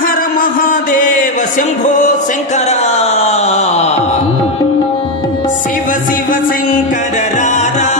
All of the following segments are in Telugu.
హర మహాదేవ శంభో శంకర. శివ శివ శంకర రారా.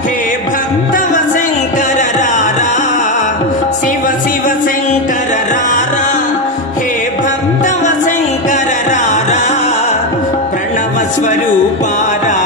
హే భక్తవ శంకర రారా. శివ శివ శంకర రారా. హే భక్తవ శంకర రారా. ప్రణవ స్వరూపారా.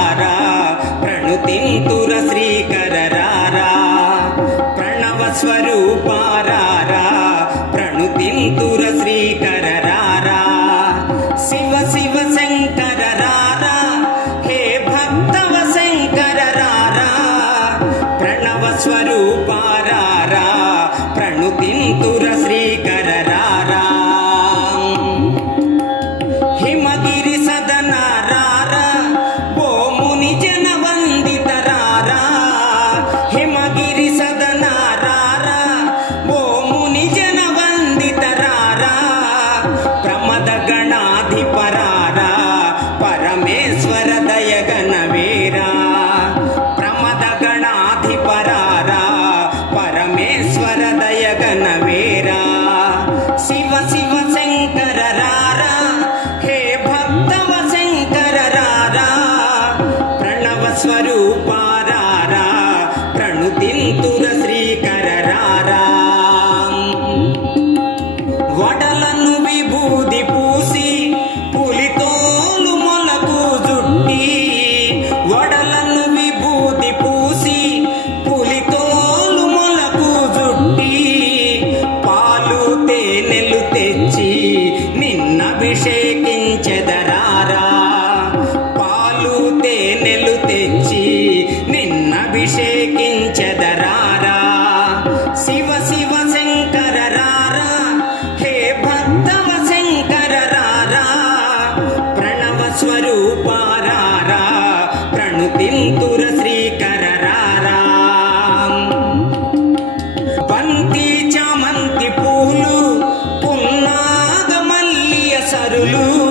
pintura. తెచ్చి నిన్నభిషేకించెదరారా? పాలు తేనెలు తెచ్చి నిన్నభిషేకించెదరారా? శివ శివ శంకర రారా హే భక్తవ శంకర రారా ప్రణవ స్వరూపారారా? ప్రణుతింతుర Hallelujah.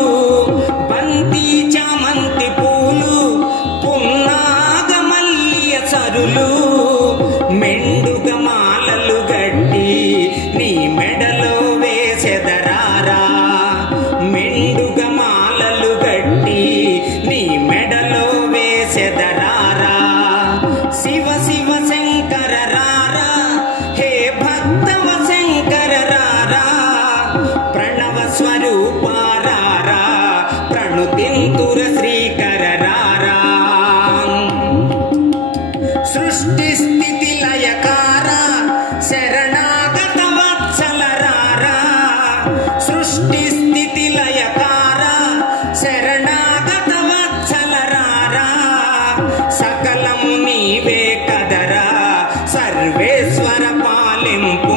గోవిందుర శ్రీకర రారా. సృష్టి స్థితి లయకార శరణాగత వత్సల రారా. సృష్టి స్థితి లయకార శరణాగత వత్సల రారా. సకలము నీవే కదరా సర్వేశ్వర పాలింపు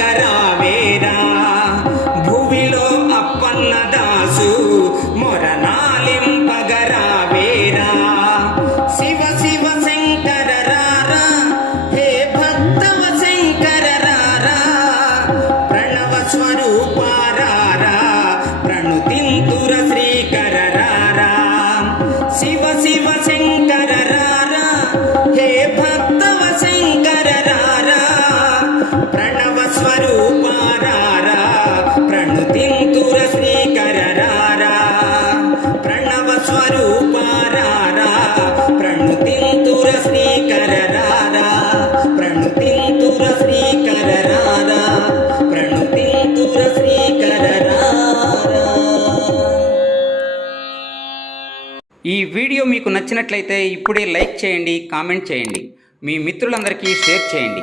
ಸಾಗರ ವೇರಾ ప్రణుతింతుర శ్రీకర రారా ప్రణవ స్వరూపారారా ప్రణుతింతుర శ్రీకర రారా ప్రణుతింతుర శ్రీకర రారా ప్రణుతింతుర శ్రీకర రారా ఈ వీడియో మీకు నచ్చినట్లయితే ఇప్పుడే లైక్ చేయండి కామెంట్ చేయండి. మీ మిత్రులందరికీ షేర్ చేయండి.